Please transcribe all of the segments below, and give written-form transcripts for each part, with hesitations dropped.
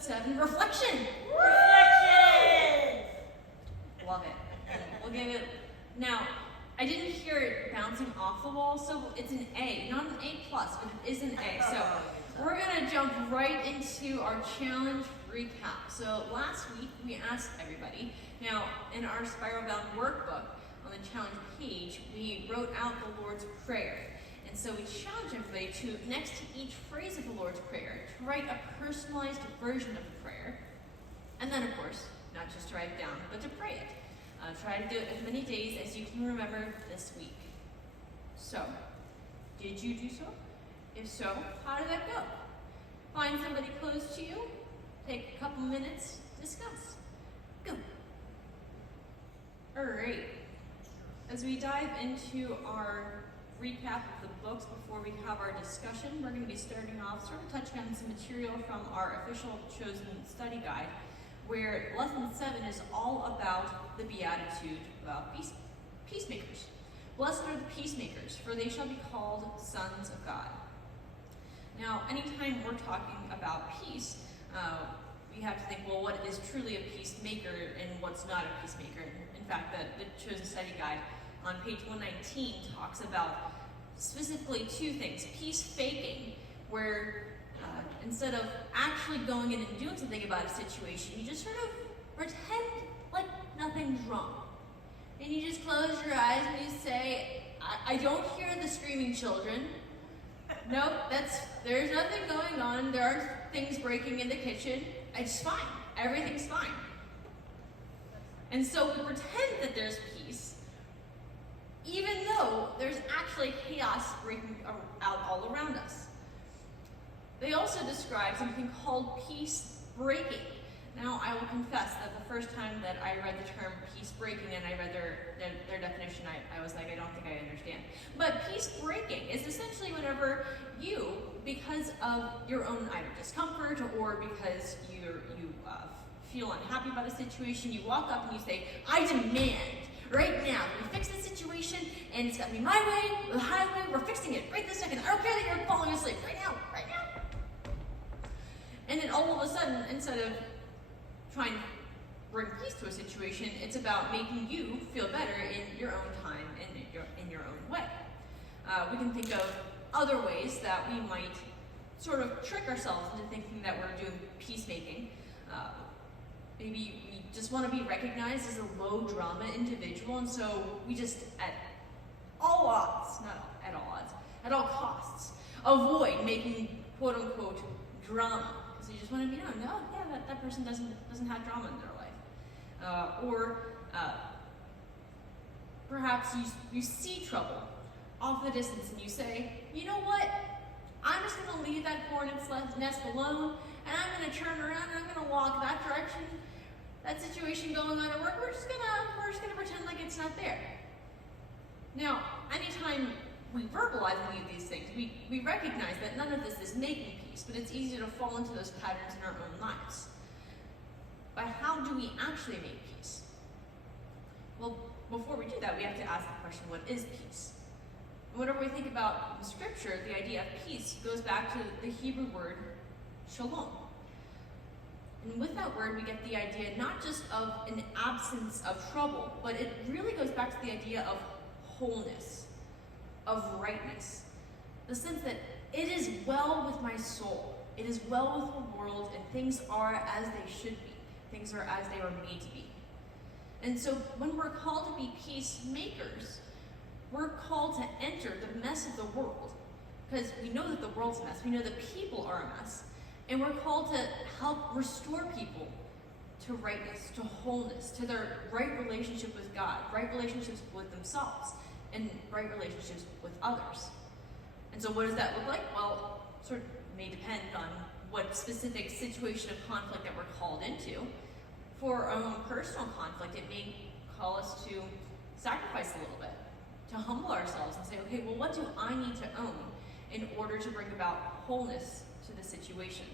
episode 7, Reflection. Reflection! Love it. We'll give it. Now, I didn't hear it bouncing off the wall, so it's an A, not an A+, but it is an A. So we're gonna jump right into our challenge recap. So last week we asked everybody. Now, in our Spiral Bound workbook on the challenge page, we wrote out the Lord's Prayer. And so we challenge everybody to, next to each phrase of the Lord's Prayer, to write a personalized version of the prayer. And then, of course, not just to write it down, but to pray it. Try to do it as many days as you can remember this week. So, did you do so? If so, how did that go? Find somebody close to you, take a couple minutes, discuss. Go. Alright. As we dive into our recap of the books before we have our discussion, we're going to be starting off sort of touching on some material from our official chosen study guide, where lesson 7 is all about the beatitude about peacemakers. Blessed are the peacemakers, for they shall be called sons of God. Now, anytime we're talking about peace, we have to think, well, what is truly a peacemaker and what's not a peacemaker? In fact, the chosen study guide on page 119 talks about specifically 2 things. Peace faking, where instead of actually going in and doing something about a situation, you just sort of pretend like nothing's wrong. And you just close your eyes and you say, I don't hear the screaming children. Nope, there's nothing going on. There aren't things breaking in the kitchen. It's fine. Everything's fine. And so we pretend that there's peace, even though there's actually chaos breaking out all around us. They also describe something called peace breaking. Now, I will confess that the first time that I read the term peace breaking and I read their definition, I was like, I don't think I understand. But peace breaking is essentially whenever you, because of your own either discomfort or because you feel unhappy about a situation, you walk up and you say, I demand right now that we fix this situation, and it's got to be my way or the highway. We're fixing it right this second. I don't care that you're falling asleep right now. And then all of a sudden, instead of trying to bring peace to a situation, it's about making you feel better in your own time and in your own way. We can think of other ways that we might sort of trick ourselves into thinking that we're doing peacemaking. Maybe we just want to be recognized as a low drama individual, and so we just, at all odds, not at all odds, at all costs, avoid making quote unquote drama. Because you just want to be known, that person doesn't have drama in their life. Or perhaps you see trouble off the distance and you say, you know what? I'm just going to leave that hornet's nest alone, and I'm going to turn around and I'm going to walk that direction. That situation going on at work, we're just gonna pretend like it's not there. Now, anytime we verbalize any of these things, we recognize that none of this is making peace, but it's easy to fall into those patterns in our own lives. But how do we actually make peace? Well, before we do that, we have to ask the question, what is peace? And whenever we think about in Scripture, the idea of peace goes back to the Hebrew word shalom. And with that word, we get the idea not just of an absence of trouble, but it really goes back to the idea of wholeness, of rightness. The sense that it is well with my soul, it is well with the world, and things are as they should be. Things are as they were made to be. And so when we're called to be peacemakers, we're called to enter the mess of the world, because we know that the world's a mess. We know that people are a mess. And we're called to help restore people to rightness, to wholeness, to their right relationship with God, right relationships with themselves, and right relationships with others. And so what does that look like? Well, sort of may depend on what specific situation of conflict that we're called into. For our own personal conflict, it may call us to sacrifice a little bit, to humble ourselves and say, okay, well, what do I need to own in order to bring about wholeness to the situation?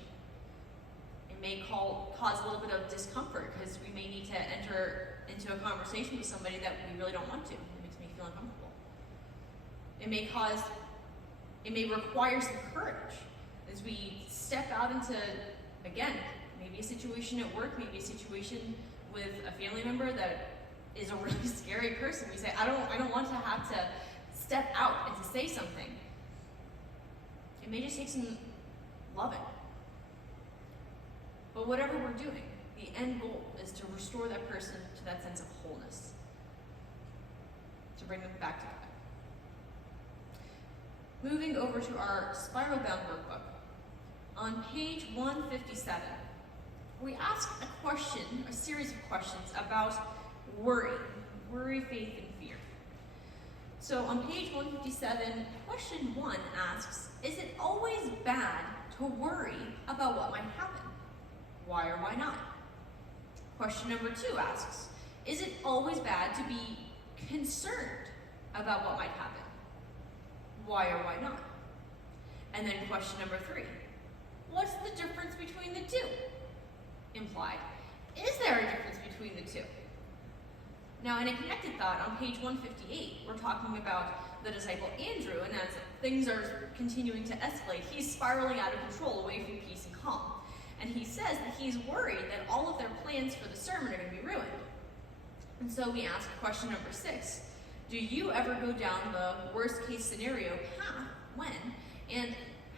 It may cause a little bit of discomfort because we may need to enter into a conversation with somebody that we really don't want to. It makes me feel uncomfortable. It may require some courage as we step out into, again, maybe a situation at work, maybe a situation with a family member that is a really scary person. We say, I don't want to have to step out and to say something. It may just take some loving. But whatever we're doing, the end goal is to restore that person to that sense of wholeness, to bring them back to God. Moving over to our Spiral Bound workbook, on page 157, we ask a series of questions about worry, faith, and fear. So on page 157, question 1 asks, is it always bad to worry about what might happen? Why or why not? Question number 2 asks, is it always bad to be concerned about what might happen? Why or why not? And then question number 3, what's the difference between the two? Implied, is there a difference between the two? Now, in a connected thought on page 158, we're talking about the disciple Andrew, and as things are continuing to escalate, he's spiraling out of control away from peace and calm. And he says that he's worried that all of their plans for the sermon are going to be ruined. And so we ask question number 6, do you ever go down the worst case scenario path? When? And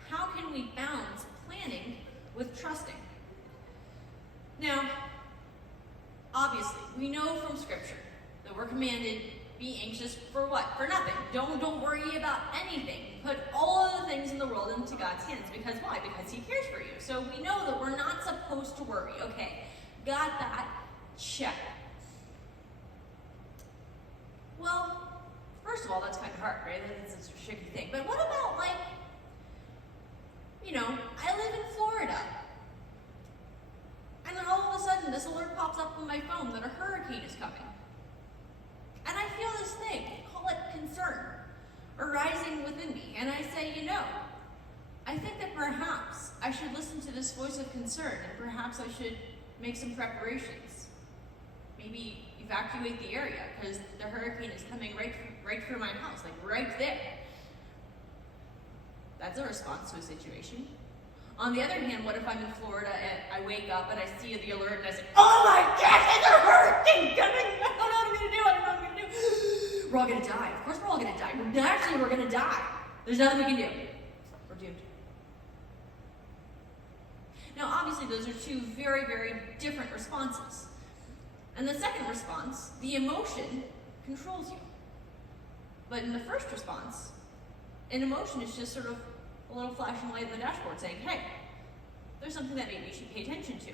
how can we balance planning with trusting? Now, obviously, we know from Scripture that we're commanded, be anxious for what? For nothing. Don't worry about anything. Put all of the things in the world into God's hands. Because why? Because He cares for you. So we know that we're not supposed to worry. Okay, got that. Check. Well, first of all, that's kind of hard, right? That's a tricky thing. But what about, I live in Florida. And then all of a sudden, this alert pops up on my phone that a hurricane is coming. And I feel this thing, call it concern, arising within me. And I say, I think that perhaps I should listen to this voice of concern, and perhaps I should make some preparations. Maybe evacuate the area, because the hurricane is coming right through my house, right there. That's a response to a situation. On the other hand, what if I'm in Florida and I wake up and I see the alert and I say, oh my gosh, there's a hurricane coming! I don't know what I'm going to do, I don't know what I'm going to do. We're all going to die. Of course we're all going to die. We're going to die. There's nothing we can do. We're doomed. Now, obviously, those are two very, very different responses. And the second response, the emotion, controls you. But in the first response, an emotion is just sort of a little flashing light on the dashboard saying, hey, there's something that maybe you should pay attention to.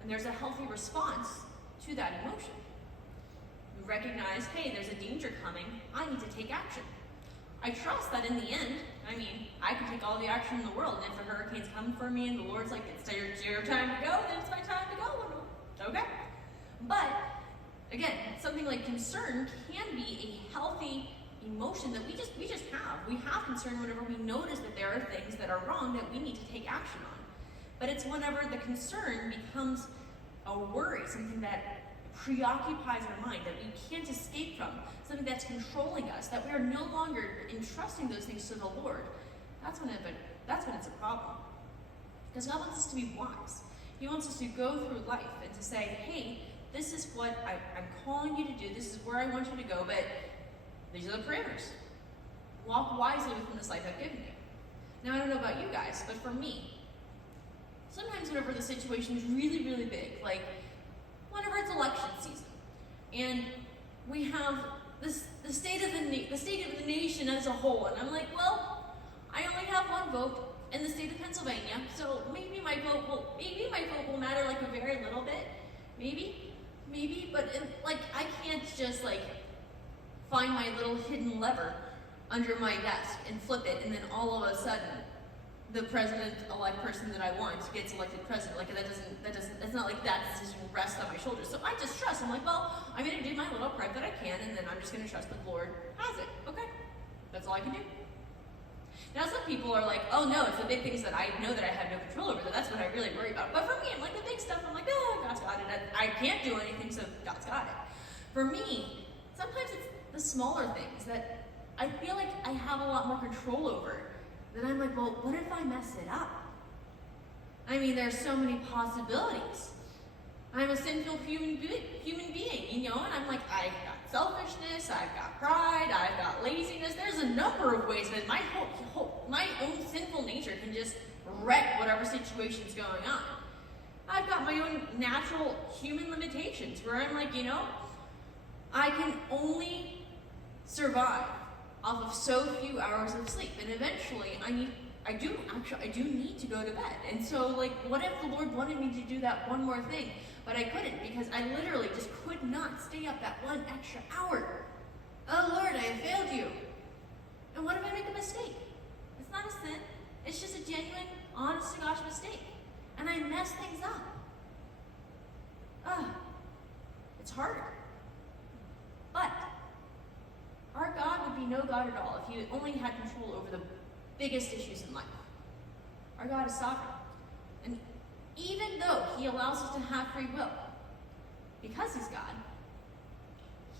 And there's a healthy response to that emotion. You recognize, hey, there's a danger coming, I need to take action. I trust that in the end, I can take all the action in the world, and if the hurricane's coming for me and the Lord's like, it's your time to go, then it's my time to go. Okay. But, again, something like concern can be a healthy emotion that we just have. We have concern whenever we notice that there are things that are wrong that we need to take action on. But it's whenever the concern becomes a worry, something that preoccupies our mind, that we can't escape from, something that's controlling us, that we are no longer entrusting those things to the Lord. That's when it's a problem. Because God wants us to be wise. He wants us to go through life and to say, hey, this is what I'm calling you to do, this is where I want you to go, but these are the parameters. Walk wisely within this life I've given you. Now, I don't know about you guys, but for me, sometimes whenever the situation is really, really big, like whenever it's election season, and we have the state of the nation as a whole, and I'm like, well, I only have one vote in the state of Pennsylvania, so maybe my vote will matter like a very little bit, maybe, but I can't just find my little hidden lever under my desk and flip it, and then all of a sudden, the president-elect person that I want gets elected president. It's not like that decision rests on my shoulders. So I just trust. I'm like, well, I'm going to do my little prep that I can, and then I'm just going to trust the Lord has it. Okay, that's all I can do. Now, some people are like, oh no, it's the big things that I know that I have no control over. That's what I really worry about. But for me, I'm like the big stuff. I'm like, oh, God's got it. I can't do anything, so God's got it. For me, sometimes it's the smaller things that I feel like I have a lot more control over. Then I'm like, well, what if I mess it up? I mean, there's so many possibilities. I'm a sinful human being, you know, and I'm like, I've got selfishness, I've got pride, I've got laziness. There's a number of ways that my own sinful nature can just wreck whatever situation's going on. I've got my own natural human limitations where I'm like, you know, I can only survive off of so few hours of sleep, and eventually I do need to go to bed. And so, like, what if the Lord wanted me to do that one more thing? But I couldn't, because I literally just could not stay up that one extra hour. Oh Lord, I have failed you. And what if I make a mistake? It's not a sin. It's just a genuine, honest to gosh mistake. And I mess things up. It's hard. But our God would be no God at all if he only had control over the biggest issues in life. Our God is sovereign. And even though he allows us to have free will, because he's God,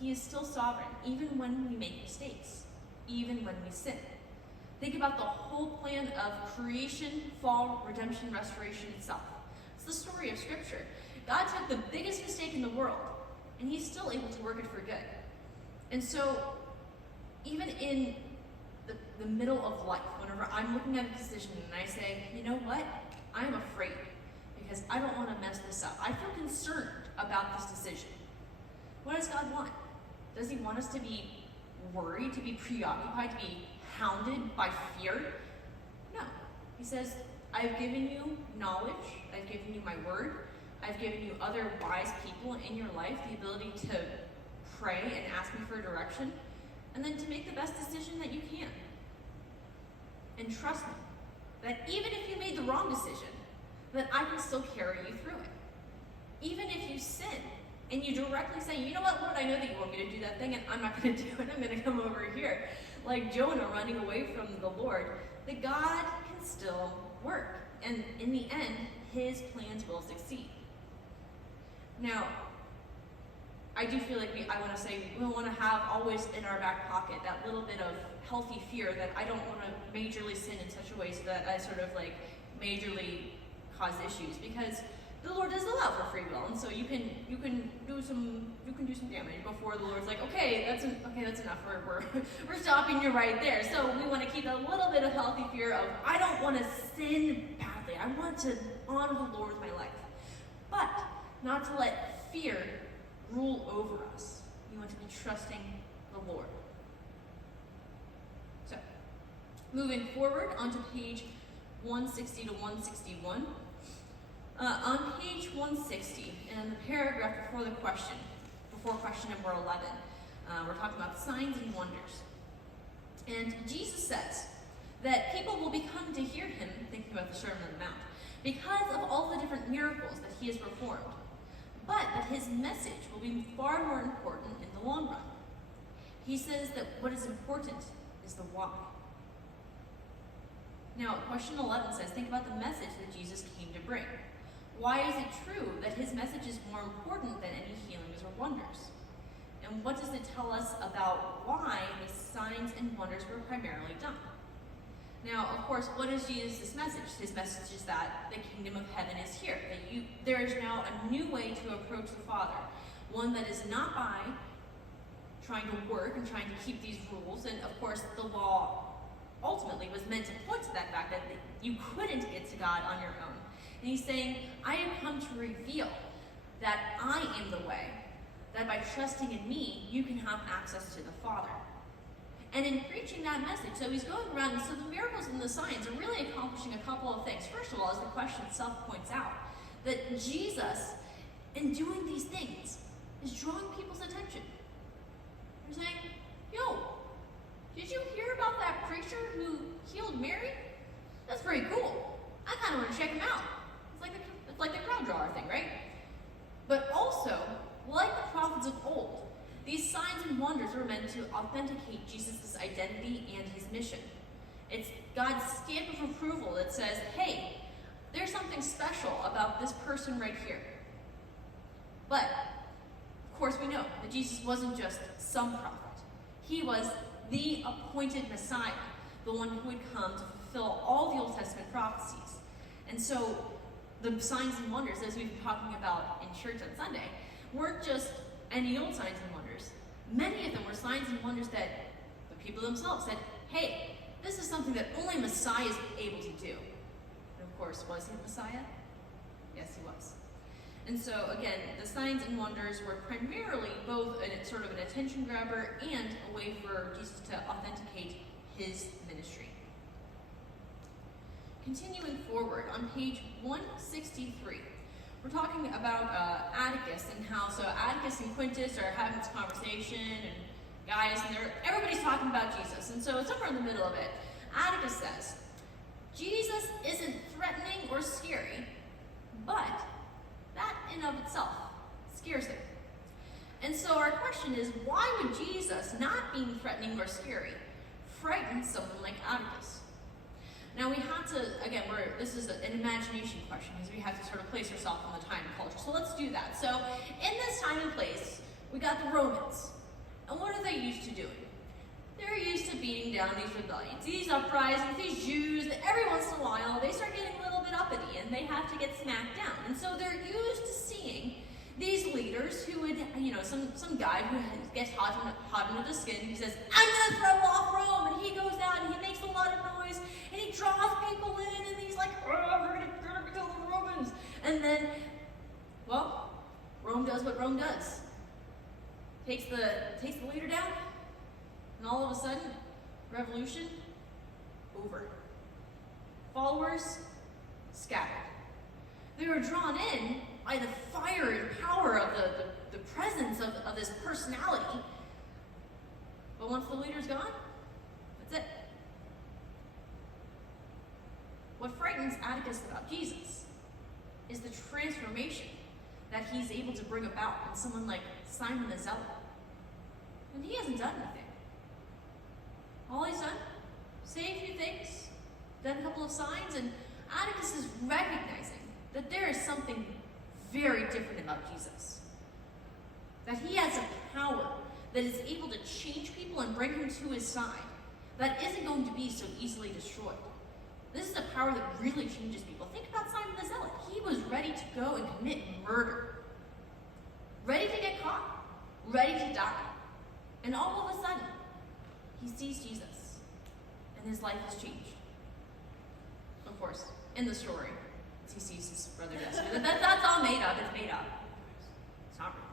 he is still sovereign, even when we make mistakes, even when we sin. Think about the whole plan of creation, fall, redemption, restoration itself. It's the story of Scripture. God took the biggest mistake in the world, and he's still able to work it for good. And so, even in the middle of life, whenever I'm looking at a decision and I say, you know what, I'm afraid because I don't want to mess this up. I feel concerned about this decision. What does God want? Does he want us to be worried, to be preoccupied, to be hounded by fear? No. He says, I've given you knowledge, I've given you my word, I've given you other wise people in your life, the ability to pray and ask me for direction, and then to make the best decision that you can. And trust me, that even if you made the wrong decision, that I can still carry you through it. Even if you sin, and you directly say, you know what, Lord, I know that you want me to do that thing, and I'm not going to do it, I'm going to come over here. Like Jonah running away from the Lord, that God can still work. And in the end, his plans will succeed. Now, I do feel like I want to say we want to have always in our back pocket that little bit of healthy fear that I don't want to majorly sin in such a way so that I sort of like majorly cause issues, because the Lord does allow for free will, and so you can do some damage before the Lord's like, okay, that's enough. We're stopping you right there. So we want to keep a little bit of healthy fear of, I don't want to sin badly. I want to honor the Lord with my life, but not to let fear rule over us. We want to be trusting the Lord. So, moving forward onto page 160 to 161. On page 160, in the paragraph before question number 11, we're talking about signs and wonders. And Jesus says that people will be coming to hear him, thinking about the Sermon on the Mount, because of all the different miracles that he has performed, but that his message will be far more important in the long run. He says that what is important is the why. Now, question 11 says, think about the message that Jesus came to bring. Why is it true that his message is more important than any healings or wonders? And what does it tell us about why the signs and wonders were primarily done? Now, of course, what is Jesus' message? His message is that the kingdom of heaven is here. That there is now a new way to approach the Father. One that is not by trying to work and trying to keep these rules. And of course, the law ultimately was meant to point to that fact that you couldn't get to God on your own. And he's saying, I have come to reveal that I am the way, that by trusting in me, you can have access to the Father. And in preaching that message, so he's going around, and so the miracles and the signs are really accomplishing a couple of things. First of all, as the question itself points out, that Jesus, in doing these things, is drawing people's attention. They're saying, yo, did you hear about that preacher who healed Mary? That's pretty cool. I kind of want to check him out. It's like the crowd drawer thing, right? But also, like the prophets of old, these signs and wonders were meant to authenticate Jesus' identity and his mission. It's God's stamp of approval that says, hey, there's something special about this person right here. But, of course, we know that Jesus wasn't just some prophet. He was the appointed Messiah, the one who would come to fulfill all the Old Testament prophecies. And so, the signs and wonders, as we've been talking about in church on Sunday, weren't just any old signs and wonders. Many of them were signs and wonders that the people themselves said, hey, this is something that only Messiah is able to do. And of course, was he Messiah? Yes, he was. And so, again, the signs and wonders were primarily both sort of an attention grabber and a way for Jesus to authenticate his ministry. Continuing forward, on page 163, we're talking about Atticus and how, so Atticus and Quintus are having this conversation, and guys, and everybody's talking about Jesus. And so somewhere in the middle of it, Atticus says, Jesus isn't threatening or scary, but that in of itself scares him. And so our question is, why would Jesus, not being threatening or scary, frighten someone like Atticus? Now we have to, again, this is an imagination question, because we have to sort of place ourselves in the time and culture. So let's do that. So in this time and place, we got the Romans. And what are they used to doing? They're used to beating down these rebellions, these uprisings, these Jews, that every once in a while they start getting a little bit uppity and they have to get smacked down. And so they're used to seeing these leaders who would, some guy who gets hot under the skin, he says, I'm going to throw off Rome, and he goes out and he makes a lot of noise, and he draws people in, and he's like, oh, we're going to kill the Romans. And then, well, Rome does what Rome does. Takes the leader down, and all of a sudden, revolution, over. Followers, scattered. They were drawn in by the fire and power of the presence of this personality. But once the leader's gone, that's it. What frightens Atticus about Jesus is the transformation that he's able to bring about in someone like Simon the Zealot. And he hasn't done anything. All he's done, say a few things, done a couple of signs, and Atticus is recognizing that there is something very different about Jesus. That he has a power that is able to change people and bring him to his side, that isn't going to be so easily destroyed. This is a power that really changes people. Think about Simon the Zealot. He was ready to go and commit murder. Ready to get caught. Ready to die. And all of a sudden, he sees Jesus. And his life has changed. Of course, in the story, he sees his brother Jesse. That's all made up. It's made up. It's not real.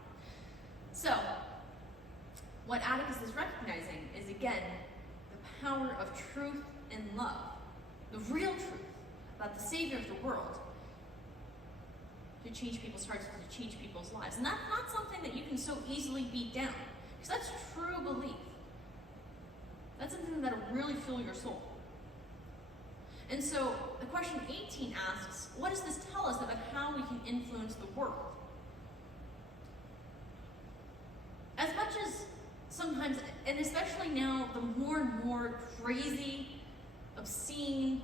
So, what Atticus is recognizing is, again, the power of truth and love. The real truth about the Savior of the world to change people's hearts and to change people's lives. And that's not something that you can so easily beat down, because that's true belief. That's something that will really fill your soul. And so the question 18 asks, what does this tell us about how we can influence the world? As much as sometimes, and especially now, the more and more crazy, obscene,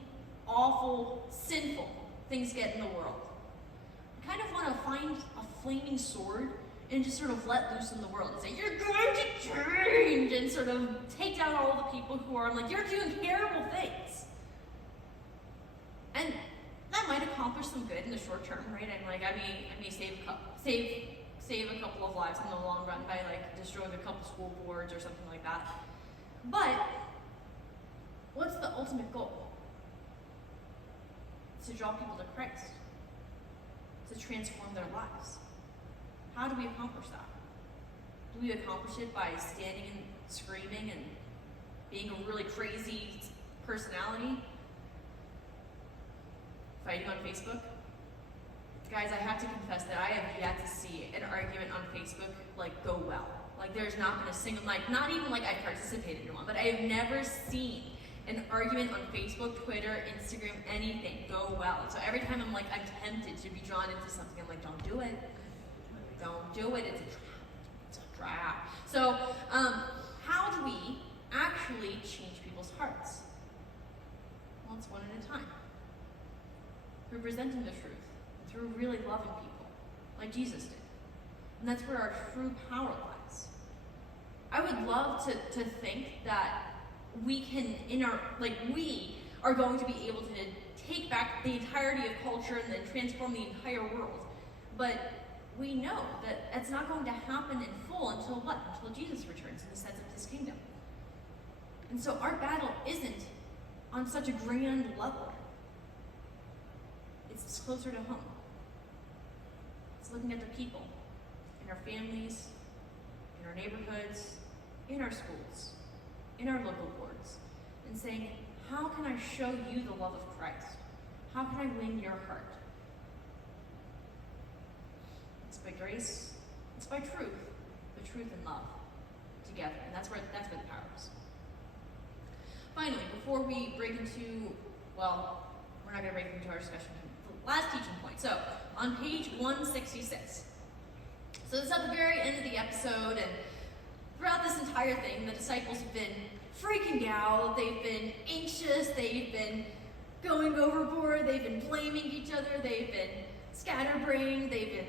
awful, sinful things get in the world, I kind of want to find a flaming sword and just sort of let loose in the world and say, you're going to change, and sort of take down all the people who are like, you're doing terrible things. And that might accomplish some good in the short term, right? I may save a couple of lives in the long run by like destroying a couple school boards or something like that. But what's the ultimate goal? It's to draw people to Christ. To transform their lives. How do we accomplish that? Do we accomplish it by standing and screaming and being a really crazy personality? Fighting on Facebook? Guys, I have to confess that I have yet to see an argument on Facebook go well. There's not been a single, not even I participated in one, but I have never seen an argument on Facebook, Twitter, Instagram, anything go well. And so every time I'm tempted to be drawn into something, I'm like, don't do it. Don't do it. It's a trap. It's a trap. So, how do we actually change people's hearts? Well, it's one at a time. Through presenting the truth, through really loving people, like Jesus did. And that's where our true power lies. I would love to think that we can, we are going to be able to take back the entirety of culture and then transform the entire world. But we know that that's not going to happen in full until what? Until Jesus returns and sets up his kingdom. And so our battle isn't on such a grand level. It's closer to home. It's looking at the people in our families, in our neighborhoods, in our schools, in our local boards, and saying, how can I show you the love of Christ? How can I win your heart? It's by grace, it's by truth, but truth and love together, and that's where the power is. Finally, before we break into, well, we're not going to break into our discussion, the last teaching point. So, on page 166. So this is at the very end of the episode, and throughout this entire thing, the disciples have been freaking out, they've been anxious, they've been going overboard, they've been blaming each other, they've been scatterbrained, they've been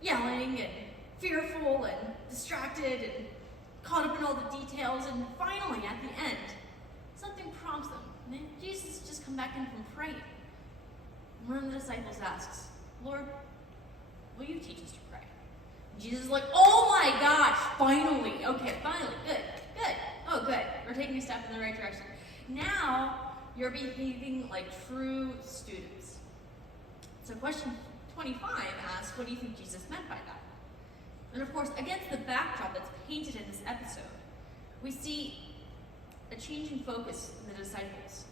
yelling and fearful and distracted and caught up in all the details, and finally, at the end, something prompts them. And Jesus has just come back in from praying. One of the disciples asks, Lord, will you teach us to pray? And Jesus is like, oh my gosh, finally. Okay, finally, good. Oh, good. We're taking a step in the right direction. Now, you're behaving like true students. So question 25 asks, what do you think Jesus meant by that? And of course, against the backdrop that's painted in this episode, we see a change in focus in the disciples.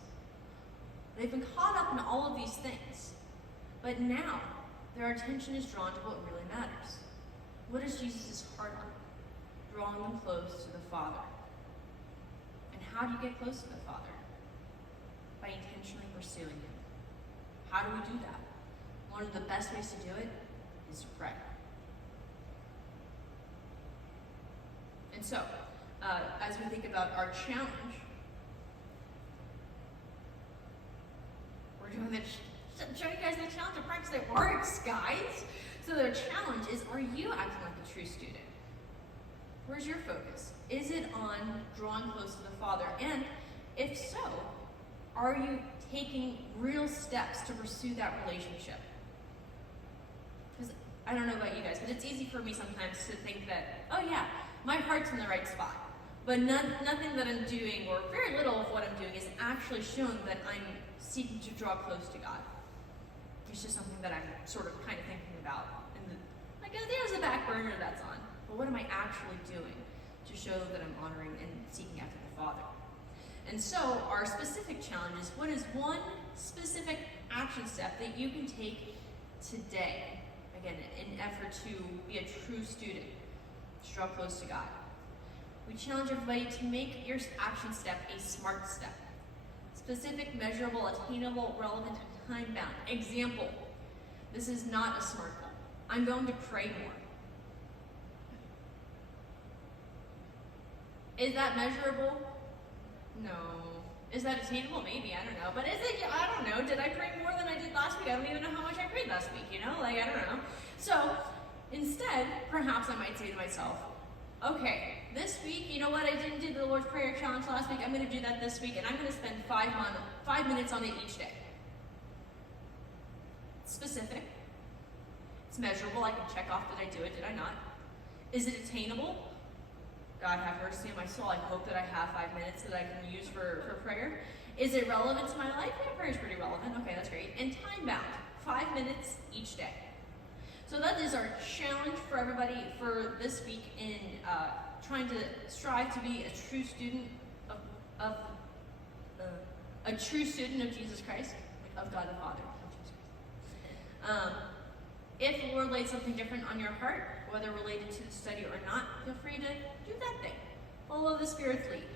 They've been caught up in all of these things, but now their attention is drawn to what really matters. What is Jesus' heart on? Drawing them close to the Father. And how do you get close to the Father? By intentionally pursuing him. How do we do that? One of the best ways to do it is to pray. And so, as we think about our challenge, we're doing show you guys the challenge of practice that works, guys. So the challenge is, are you acting like a true student? Where's your focus? Is it on drawing close to the Father? And if so, are you taking real steps to pursue that relationship? Because I don't know about you guys, but it's easy for me sometimes to think that, oh yeah, my heart's in the right spot. But nothing that I'm doing, or very little of what I'm doing, is actually showing that I'm seeking to draw close to God. It's just something that I'm sort of kind of thinking about. And there's a back burner that's on. But what am I actually doing to show that I'm honoring and seeking after the Father? And so our specific challenge is, what is one specific action step that you can take today, again, in an effort to be a true student, to draw close to God? We challenge everybody to make your action step a SMART step. Specific, measurable, attainable, relevant, and time-bound. Example, this is not a SMART goal. I'm going to pray more. Is that measurable? No. Is that attainable? Maybe, I don't know. But is it, I don't know. Did I pray more than I did last week? I don't even know how much I prayed last week, I don't know. So, instead, perhaps I might say to myself, okay, this week, you know what, I didn't do the Lord's Prayer Challenge last week, I'm going to do that this week, and I'm going to spend 5 minutes on it each day. It's specific. It's measurable. I can check off, did I do it, did I not? Is it attainable? God have mercy on my soul. I hope that I have 5 minutes that I can use for prayer. Is it relevant to my life? Yeah, prayer is pretty relevant. Okay, that's great. And time-bound. 5 minutes each day. So that is our challenge for everybody for this week in trying to strive to be a true student of Jesus Christ, of God the Father. If the Lord laid something different on your heart, whether related to the study or not, feel free to do that thing. Follow the Spirit's lead.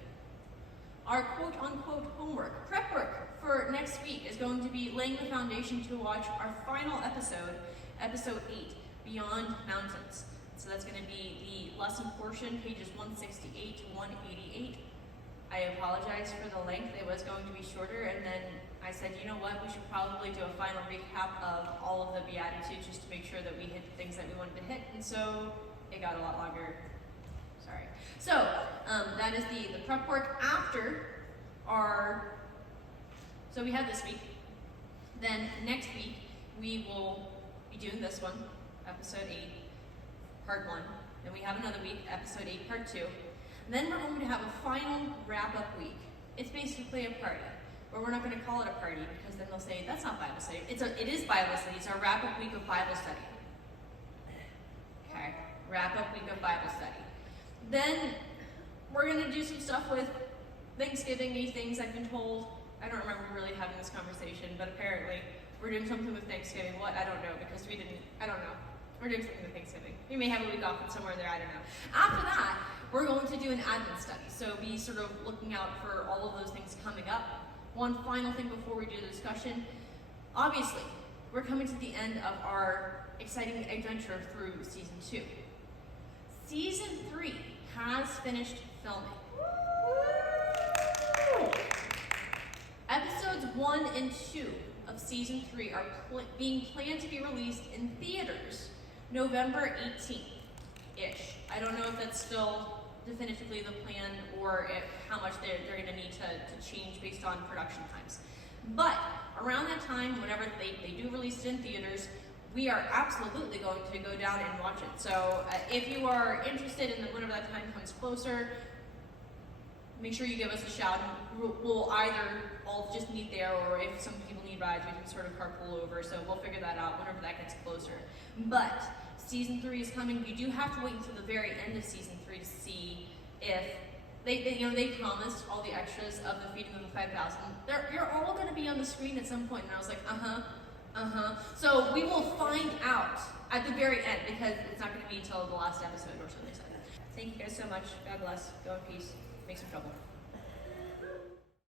Our quote-unquote homework, prep work for next week, is going to be laying the foundation to watch our final episode, episode 8, Beyond Mountains. So that's going to be the lesson portion, pages 168 to 188. I apologize for the length. It was going to be shorter, and then I said, you know what, we should probably do a final recap of all of the Beatitudes just to make sure that we hit the things that we wanted to hit, and so it got a lot longer. Sorry. So, that is the prep work after our, so we had this week. Then next week, we will be doing this one, episode 8, part 1. Then we have another week, episode 8, part 2. And then we're going to have a final wrap-up week. It's basically a party, but we're not going to call it a party because then they'll say, that's not Bible study. It is Bible study. It's our wrap-up week of Bible study. Okay, wrap-up week of Bible study. Then we're going to do some stuff with Thanksgiving-y things I've been told. I don't remember really having this conversation, but apparently we're doing something with Thanksgiving. What? I don't know, because I don't know. We're doing something with Thanksgiving. We may have a week off somewhere there, I don't know. After that, we're going to do an Advent study. So be sort of looking out for all of those things coming up. One final thing before we do the discussion. Obviously, we're coming to the end of our exciting adventure through season 2. Season 3 has finished filming. Episodes 1 and 2 of season 3 are being planned to be released in theaters November 18th-ish. I don't know if that's still definitively the plan or how much they're going to need to change based on production times. But around that time, whenever they do release it in theaters, we are absolutely going to go down and watch it. So if you are interested in whenever that time comes closer, make sure you give us a shout. We'll either all just meet there, or if some people need rides, we can sort of carpool over. So we'll figure that out whenever that gets closer. But season 3 is coming. You do have to wait until the very end of season 3 to see if they promised all the extras of the feeding of the 5,000. You're all going to be on the screen at some point, and I was like, So we will find out at the very end, because it's not going to be until the last episode or something like that. Thank you guys so much. God bless. Go in peace. Make some trouble.